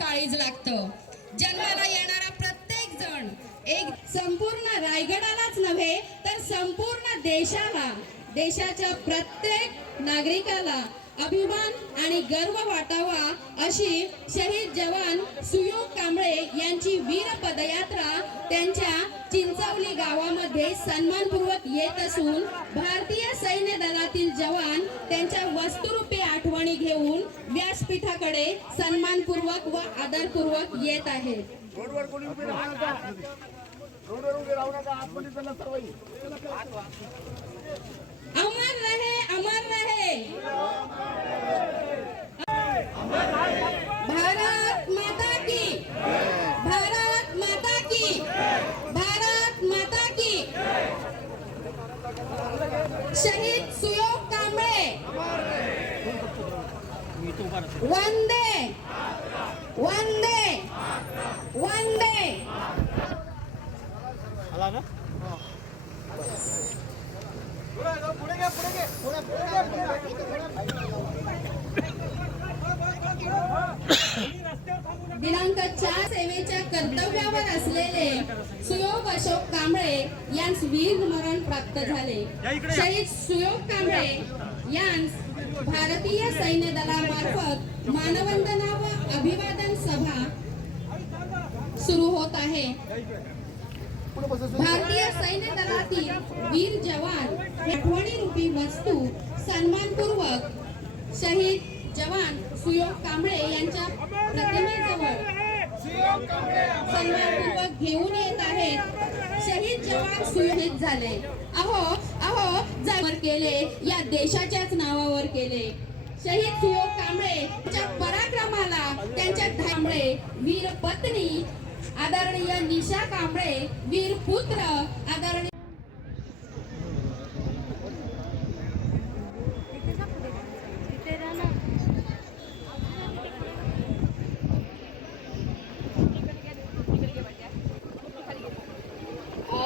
काळीज लागतं. जन्माला येणारा प्रत्येक जण एक संपूर्ण रायगडालाच नव्हे तर संपूर्ण देशाला, देशाच्या प्रत्येक नागरिकाला अभिमान आणि गर्व वाटावा अशी शहीद जवान सुयोग कांबळे यांची वीर पदयात्रा त्यांच्या चिंचवली गावामध्ये सन्मानपूर्वक येत असून भारतीय सैन्य दलातील जवान त्यांच्या वस्तुरूपी आठवणी घेऊन व्यासपीठाकडे सन्मानपूर्वक व आदरपूर्वक येत आहेत. रोडवर कोणी उभे राहू नका, रोडवर उभे राहू नका, आतमध्ये चला सर्वही. अमर रहे, अमर रहे. भारत माता की, भारत माता की, भारत माता की. शहीद सुयोग कांबळे वंदे वंदे वंदे. आला ना? पुढे घ्या, पुढे घ्या, दिनांक 4 सेवेच्या कर्तव्यावर असलेले सुयोग अशोक कांबळे यांस वीर मरण प्राप्त झाले. शहीद सुयोग कांबळे यांस भारतीय सैन्य दलामार्फत मानवंदना व अभिवादन सभा सुरू होत आहे. भारतीय सैन्य दलातील वीर जवान आठवणी रूपी वस्तू सन्मानपूर्वक शहीद जवान सुयोग कांबळे यांच्या प्रतिमेजवळ सन्मानपूर्वक घेऊन येत आहेत. शहीद जवान शहीद झाले. अहो अहो जबर केले, या देशाच्याच नावावर केले. शहीद सुयोग कांबळे च्या पराक्रमाला त्यांच्या धांबळे वीर पत्नी आदरणीय निशा कांबळे, वीर पुत्र आदरणीय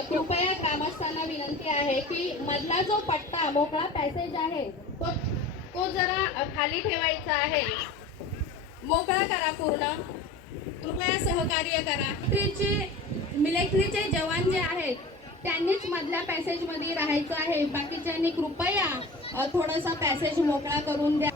कृपया ग्रामस्थांना विनंती आहे की मधला जो पट्टा मोकळा पॅसेज आहे तो जरा खाली ठेवायचा आहे. मोकळा करा पूर्ण. कृपया सहकार्य करा. मिलिटरीचे जवान जे आहेत त्यांनीच मधल्या पॅसेज मध्ये राहायचं आहे. बाकीच्यांनी कृपया थोडासा पॅसेज मोकळा करून द्या.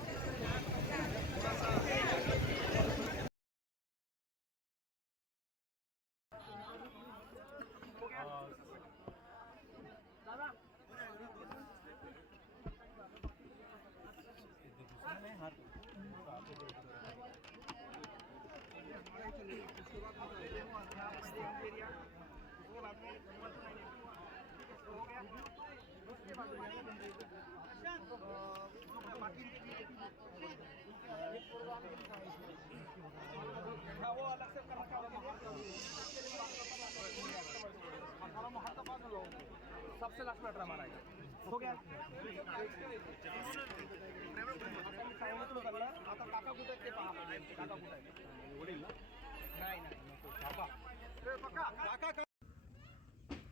सबसे लास्ट में ड्रामा आएगा. हो गया. आता काका कुठे ते पहा. काका कुठे आहे? वडील ना? नाही काका.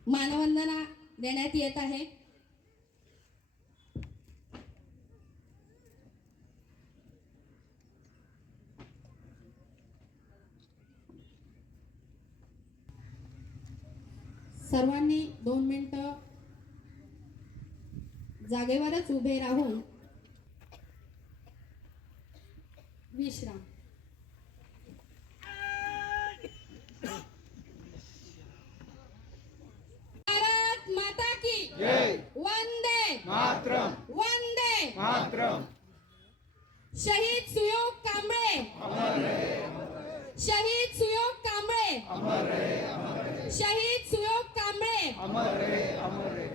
मानवंदना देण्यात येत आहे. सर्वांनी 2 मिनिटं जागेवरच उभे राहून विश्राम. भारत माता की जय. वंदे मातरम. वंदे मातरम. शहीद सुयोग कांबळे अमर रहे. शहीद सुयोग कांबळे अमर रहे. शहीद सुयोग कांबळे अमर रहे. अमर रहे.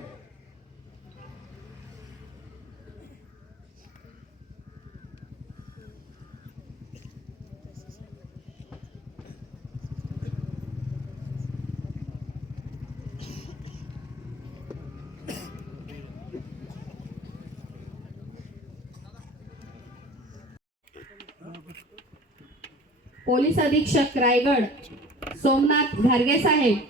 पोलीस अधीक्षक रायगड सोमनाथ घारगे साहेब,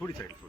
थोडी साईड